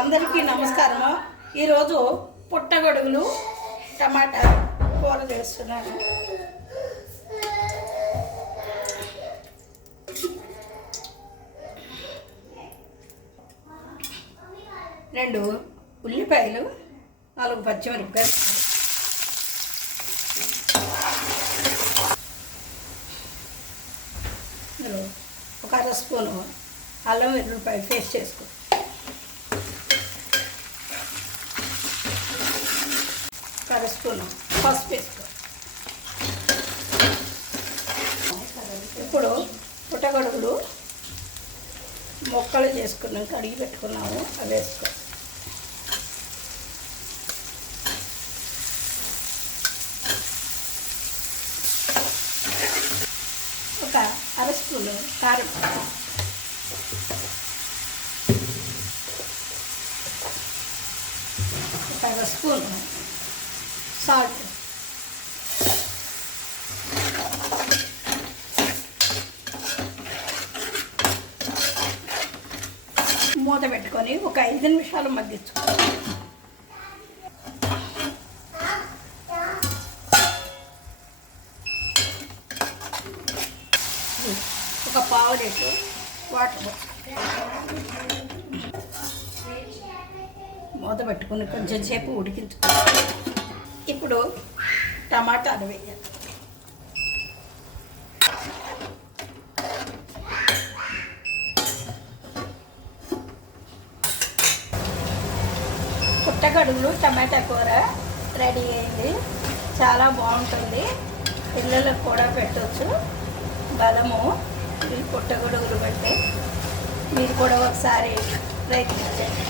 అందరికీ నమస్కారము. ఈరోజు పుట్టగొడుగులు టమాటా కూర చేస్తున్నాను. రెండు ఉల్లిపాయలు, 4 పచ్చిమిరపకాయలు, ఒక అర స్పూను అల్లం వెల్లుల్లిపాయ పేస్ట్ చేసుకో, అర స్పూను పసుపు వేసుకో. ఇప్పుడు పుట్టగొడుగులు మొక్కలు చేసుకున్నాం, కడిగి పెట్టుకున్నాము, అవి వేసుకో. ఒక అర స్పూను కారం, ఒక అర స్పూను సాల్ట్, మూత పెట్టుకొని ఒక 5 నిమిషాలు మగ్గించుకో. ఒక పావు లీటర్ వాటర్ మూత పెట్టుకుని కొంచెం సేపు ఉడికించుకో. ఇప్పుడు టమాటాలు వేయాలి. పుట్టగొడుగులు టమాటా కూర రెడీ అయింది. చాలా బాగుంటుంది, పిల్లలకు కూడా పెట్టవచ్చు. బలము ఈ పుట్టగొడుగులు పెడితే మీరు కూడా ఒకసారి ప్రయత్నించండి.